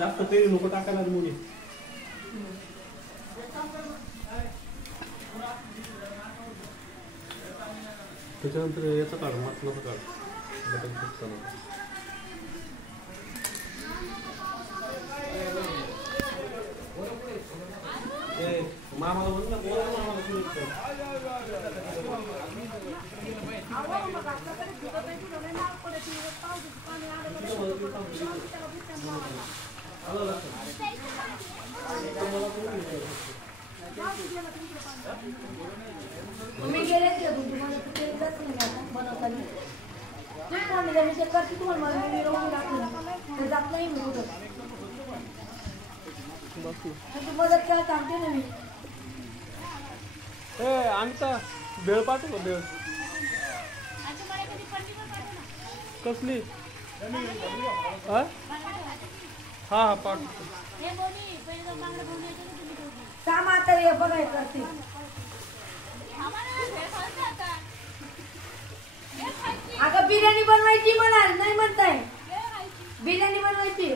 जास्त तेल नको टाकायला मुली. त्याच्यानंतर याचं काढ, मटणाचं काढ. बटन फिरताना मामाला म्हणून ना बोला, मामाला सुरू कर. मी गेले तुम्हाला ते बनवताना मी ते करते तुम्हाला मला मी रोवून टाकलं तर जात नाही मी कुठं तू मदत करा सांगते ना मी. आणता बेळ पाठवू का? बेळ कसली? हा हा पाठवतो. काम आता हे बघाय करते. अगं बिर्याणी बनवायची मला नाही म्हणताय. बिर्याणी बनवायची.